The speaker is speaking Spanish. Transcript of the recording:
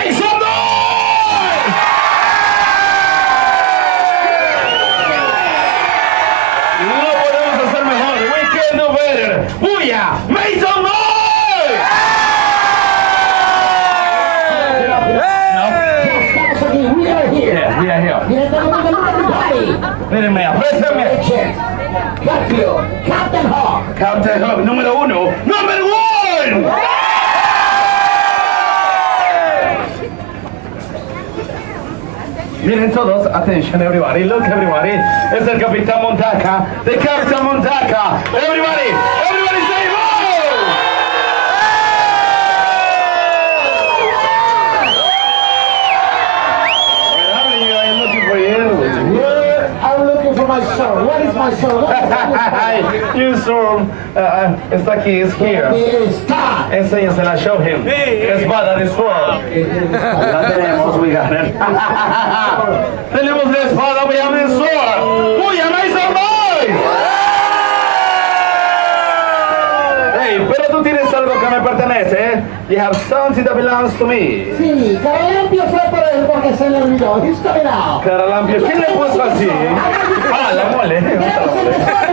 Make some noise! No podemos hacer mejor. We can do better. Booyah! Make some noise! We are here. Yes, we are here. Mírenme, aprécienme. Garfield, Captain Hawk. Captain Hook, número 1. ¡Number 1! Miren todos, attention everybody, look everybody. Es el Capitán Montaka, the Captain Montaka. Everybody, everybody say move! Where are you? I'm looking for you. Where? I'm looking for my son. What is my son? What is my You saw, está aquí, is here. Está. Enséñasela, show him. Espada de sword. La tenemos, we got it. Tenemos la espada, we have the sword. Uy, make some noise. Hey, pero tú tienes algo que me pertenece, ¿eh? You have something that belongs to me. Sí, Caralampio fue por él porque se le olvidó. He's coming out. Caralampio, ¿quién le puso así? Ah, la mole. Queremos empezar